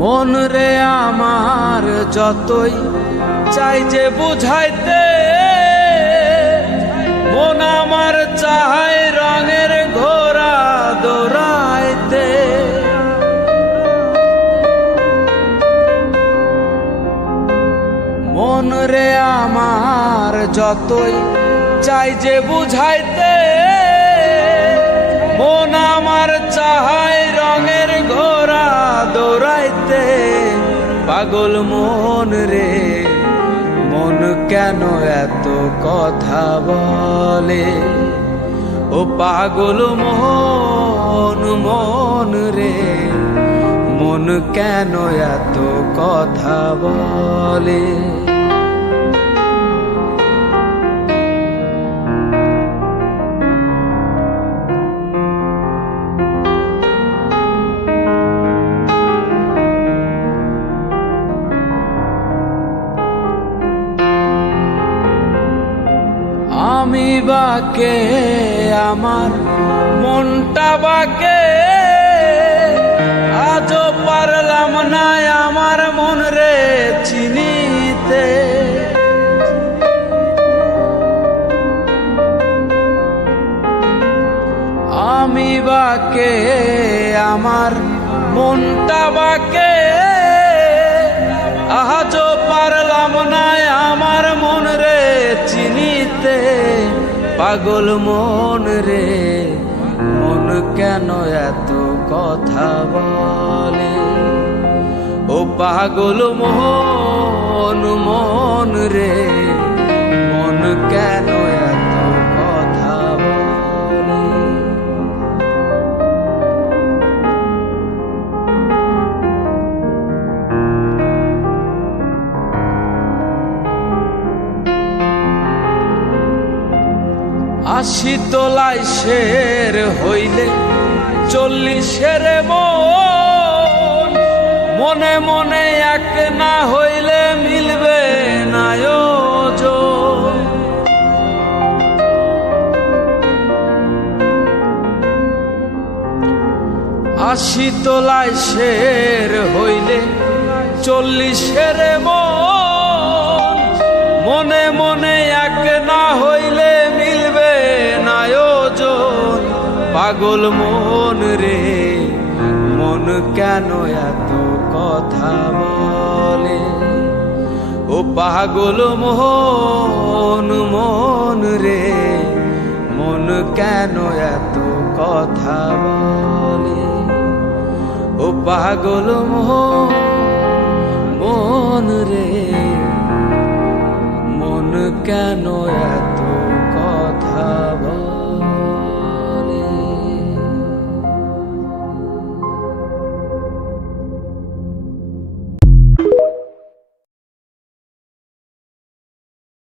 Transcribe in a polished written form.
মন রে আমার যতই চাই যে বুঝাইতে, মন আমার চায় রঙের ঘোড়া দৌড়াইতে। মন রে আমার যতই চাই যে বুঝাইতে, মন আমার চায় রঙের ঘোড়া দৌড়াইতে। পাগল মন রে মন কেন এত কথা বলে, ও পাগল মন মন রে মন কেন এত কথা বলে। আমি বাকে আমার মনটা বাকে, আজও পারলাম না আমার মন রে চিনিতে। আমি বাকে আমার মনটা বাকে, আজও পারলাম না আমার মন রে চিনিতে। পাগল মন রে মন কেন এত কথা বলে, ও পাগল মন মন রে মন কেন এত কথা বলে। আশি তোলায় শের হইলে 40-এর মন, মনে মনে এক না হইলে মিলবে না ওজন। আশি তোলায় শের হইলে 40-এর মন, মনে মনে এক না হইলে মিলবে না ওজন। পাগল মন রে মন কেন এত কথা বলে, ও পাগল মন মন রে মন কেন এত কথা বলে, ও পাগল মন রে মন কেন এত